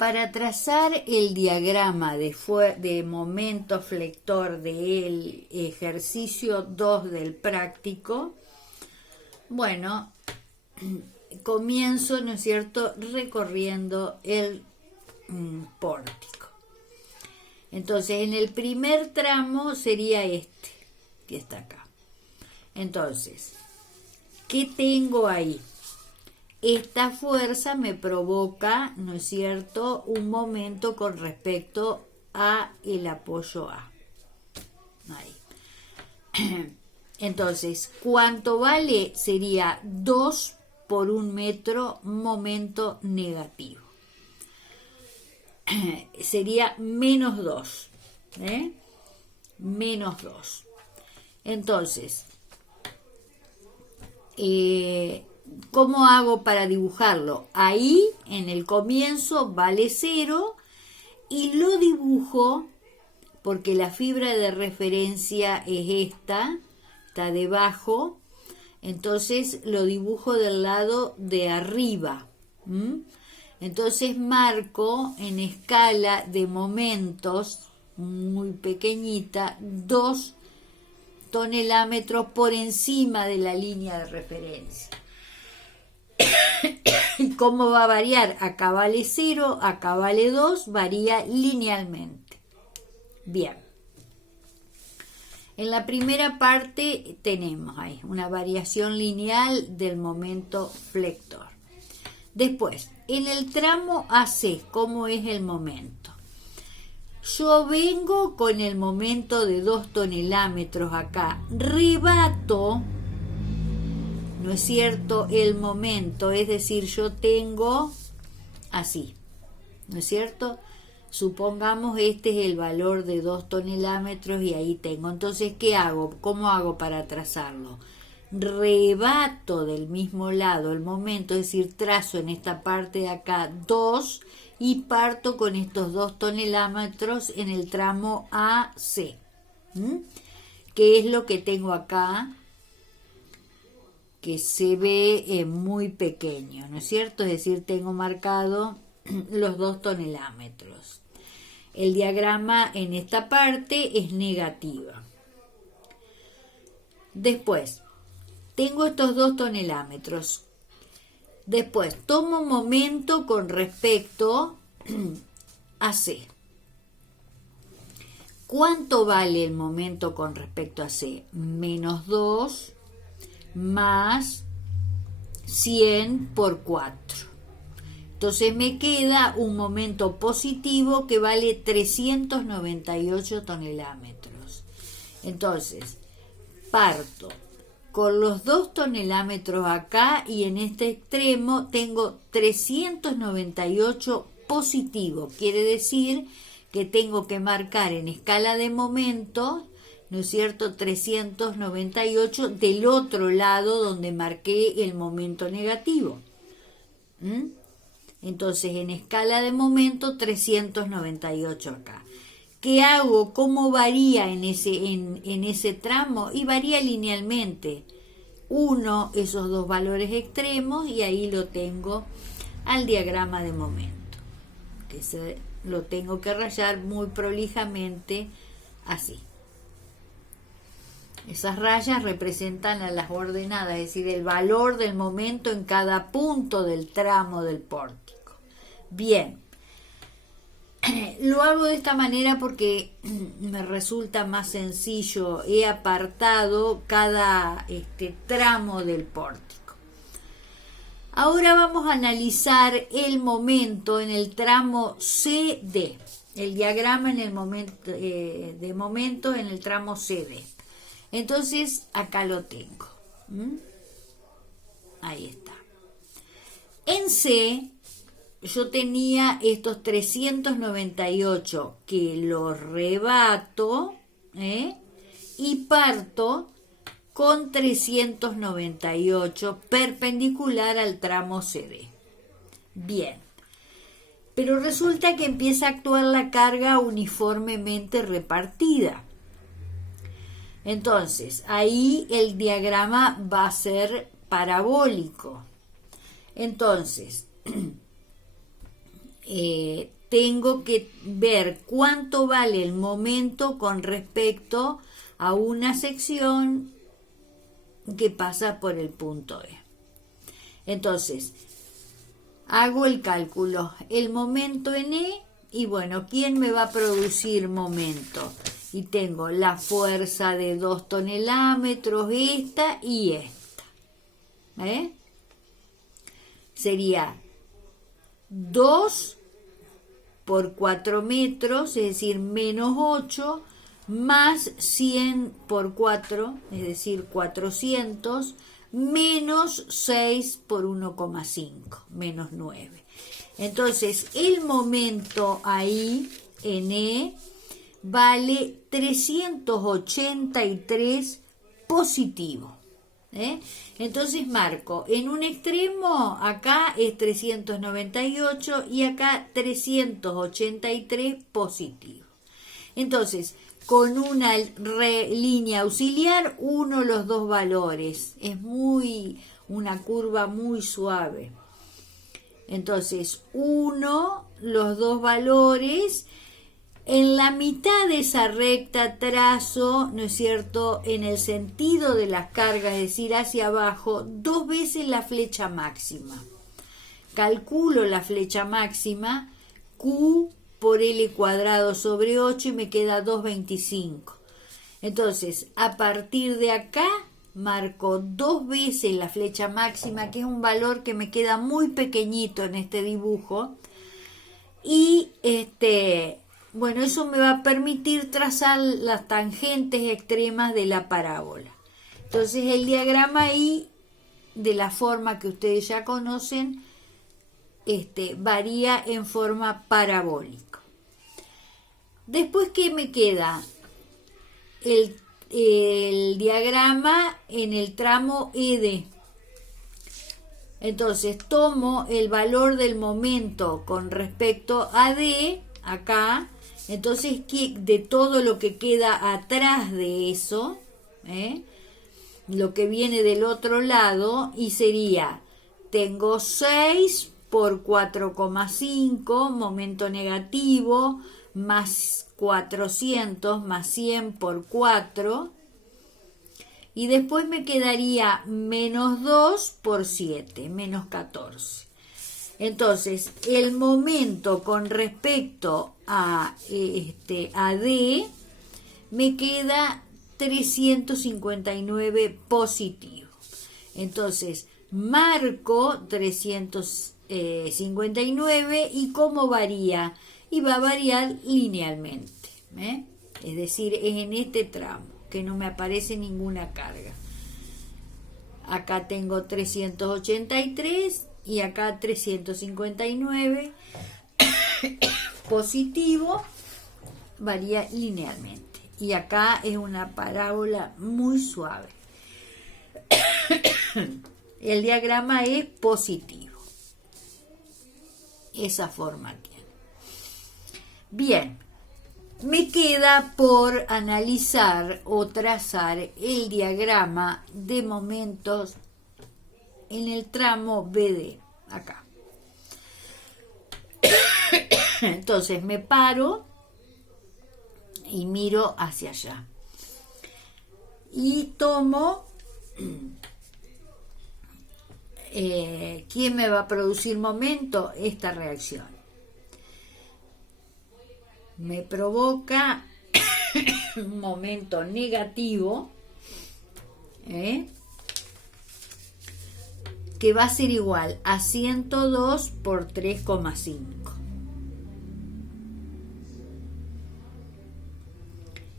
Para trazar el diagrama de momento flector del ejercicio 2 del práctico, bueno, comienzo, ¿no es cierto?, recorriendo el pórtico. Entonces, en el primer tramo sería este, que está acá. Entonces, ¿qué tengo ahí? Esta fuerza me provoca, ¿no es cierto?, un momento con respecto a el apoyo A. Ahí. Entonces, ¿cuánto vale? Sería 2 por 1 metro momento negativo. Sería menos 2. Menos 2. Entonces, ¿cómo hago para dibujarlo? Ahí, en el comienzo, vale 0 y lo dibujo porque la fibra de referencia es esta, está debajo, entonces lo dibujo del lado de arriba. Entonces marco en escala de momentos, muy pequeñita, 2 tonelámetros por encima de la línea de referencia. ¿Y cómo va a variar? Acá vale 0, acá vale 2, varía linealmente. Bien. En la primera parte tenemos ahí una variación lineal del momento flector. Después, en el tramo AC, ¿cómo es el momento? Yo vengo con el momento de 2 tonelámetros acá, rebato, ¿no es cierto?, el momento, es decir, yo tengo así, ¿no es cierto? Supongamos este es el valor de 2 tonelámetros y ahí tengo. Entonces, ¿qué hago? ¿Cómo hago para trazarlo? Rebato del mismo lado el momento, es decir, trazo en esta parte de acá 2 y parto con estos 2 tonelámetros en el tramo AC. ¿Qué es lo que tengo acá? Que se ve muy pequeño, ¿no es cierto? Es decir, tengo marcado los 2 tonelámetros. El diagrama en esta parte es negativa. Después, tengo estos 2 tonelámetros. Después, tomo un momento con respecto a C. ¿Cuánto vale el momento con respecto a C? Menos 2 más 100 por 4. Entonces me queda un momento positivo que vale 398 tonelámetros. Entonces, parto con los 2 tonelámetros acá y en este extremo tengo 398 positivo. Quiere decir que tengo que marcar en escala de momentos, ¿no es cierto?, 398 del otro lado donde marqué el momento negativo. Entonces, en escala de momento, 398 acá. ¿Qué hago? ¿Cómo varía en ese tramo? Y varía linealmente. Uno, esos 2 valores extremos, y ahí lo tengo al diagrama de momento. Lo tengo que rayar muy prolijamente así. Esas rayas representan a las ordenadas, es decir, el valor del momento en cada punto del tramo del pórtico. Bien, lo hago de esta manera porque me resulta más sencillo. He apartado cada tramo del pórtico. Ahora vamos a analizar el momento en el tramo CD, el diagrama en el momento de momentos en el tramo CD. Entonces, acá lo tengo. Ahí está. En C, yo tenía estos 398 que los rebato y parto con 398 perpendicular al tramo CD. Bien. Pero resulta que empieza a actuar la carga uniformemente repartida. Entonces, ahí el diagrama va a ser parabólico. Entonces, tengo que ver cuánto vale el momento con respecto a una sección que pasa por el punto E. Entonces, hago el cálculo, el momento en E, y bueno, ¿quién me va a producir momento? Y tengo la fuerza de 2 tonelámetros, esta y esta. Sería 2 por 4 metros, es decir, menos 8, más 100 por 4, es decir, 400, menos 6 por 1,5, menos 9. Entonces, el momento ahí, en E, vale 383 positivo. Entonces marco, en un extremo acá es 398 y acá 383 positivo. Entonces, con una línea auxiliar, uno los dos valores. Es una curva muy suave. Entonces, uno los dos valores. En la mitad de esa recta trazo, ¿no es cierto?, en el sentido de las cargas, es decir, hacia abajo, 2 veces la flecha máxima. Calculo la flecha máxima, Q por L cuadrado sobre 8 y me queda 2,25. Entonces, a partir de acá, marco 2 veces la flecha máxima, que es un valor que me queda muy pequeñito en este dibujo, y bueno, eso me va a permitir trazar las tangentes extremas de la parábola. Entonces el diagrama ahí, de la forma que ustedes ya conocen, varía en forma parabólica. Después, ¿qué me queda? El diagrama en el tramo ED. Entonces tomo el valor del momento con respecto a D, acá. Entonces, de todo lo que queda atrás de eso, lo que viene del otro lado, y sería, tengo 6 por 4,5, momento negativo, más 400, más 100 por 4, y después me quedaría menos 2 por 7, menos 14. Entonces, el momento con respecto a D me queda 359 positivo. Entonces, marco 359 y ¿cómo varía? Y va a variar linealmente. Es decir, es en este tramo que no me aparece ninguna carga. Acá tengo 383 y acá 359 positivo, varía linealmente. Y acá es una parábola muy suave. El diagrama es positivo. Esa forma tiene. Bien, me queda por analizar o trazar el diagrama de momentos en el tramo BD, acá. Entonces me paro y miro hacia allá. Y tomo, ¿quién me va a producir momento? Esta reacción. Me provoca un momento negativo, que va a ser igual a 102 por 3,5.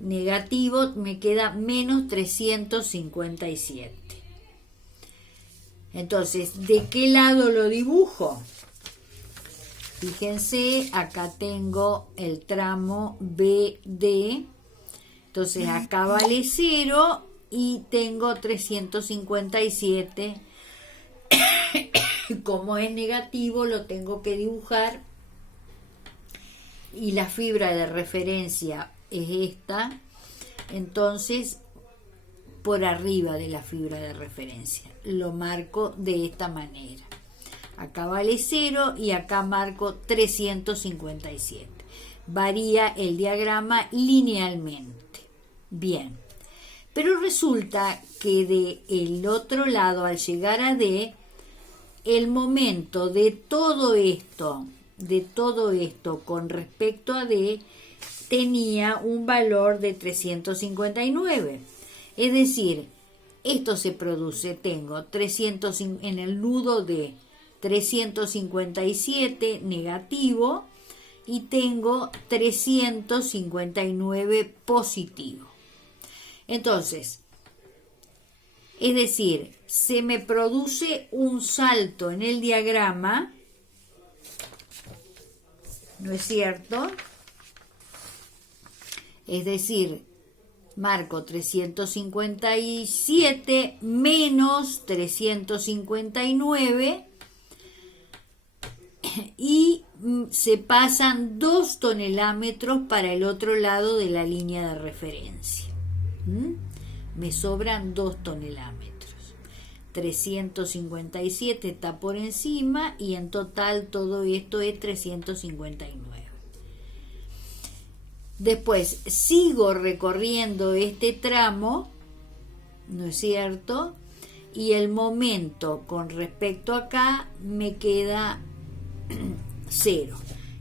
Negativo me queda menos 357. Entonces, ¿de qué lado lo dibujo? Fíjense, acá tengo el tramo BD. Entonces, acá vale 0 y tengo 357. Como es negativo, lo tengo que dibujar. Y la fibra de referencia es esta. Entonces, por arriba de la fibra de referencia lo marco de esta manera. Acá vale 0 y acá marco 357. Varía el diagrama linealmente. Bien. Pero resulta que del otro lado, al llegar a D, el momento de todo esto con respecto a D, tenía un valor de 359. Es decir, esto se produce, tengo 300 en el nudo de 357 negativo y tengo 359 positivo. Entonces, es decir, se me produce un salto en el diagrama, ¿no es cierto? Es decir, marco 357 menos 359 y se pasan 2 tonelámetros para el otro lado de la línea de referencia. Me sobran 2 tonelámetros. 357 está por encima y en total todo esto es 359. Después sigo recorriendo este tramo, ¿no es cierto? Y el momento con respecto acá me queda 0.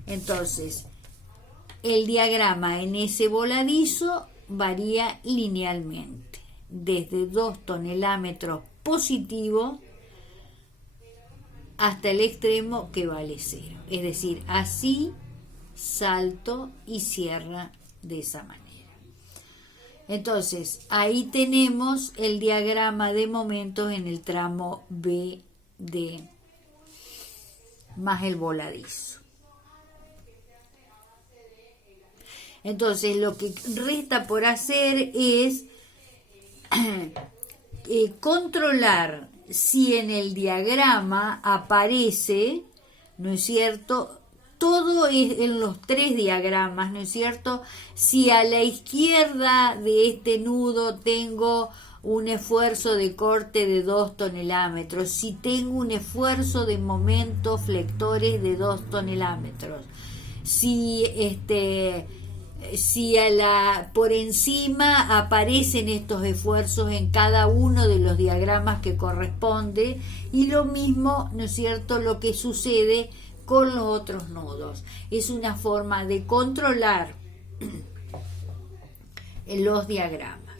Entonces, el diagrama en ese voladizo varía linealmente, desde 2 tonelámetros positivo hasta el extremo que vale 0. Es decir, así salto y cierra de esa manera. Entonces, ahí tenemos el diagrama de momentos en el tramo BD más el voladizo. Entonces, lo que resta por hacer es controlar si en el diagrama aparece, ¿no es cierto?, todo es en los 3 diagramas, ¿no es cierto? Si a la izquierda de este nudo tengo un esfuerzo de corte de 2 tonelámetros, si tengo un esfuerzo de momento flectores de 2 tonelámetros, si por encima aparecen estos esfuerzos en cada uno de los diagramas que corresponde, y lo mismo, ¿no es cierto?, lo que sucede con los otros nudos. Es una forma de controlar los diagramas.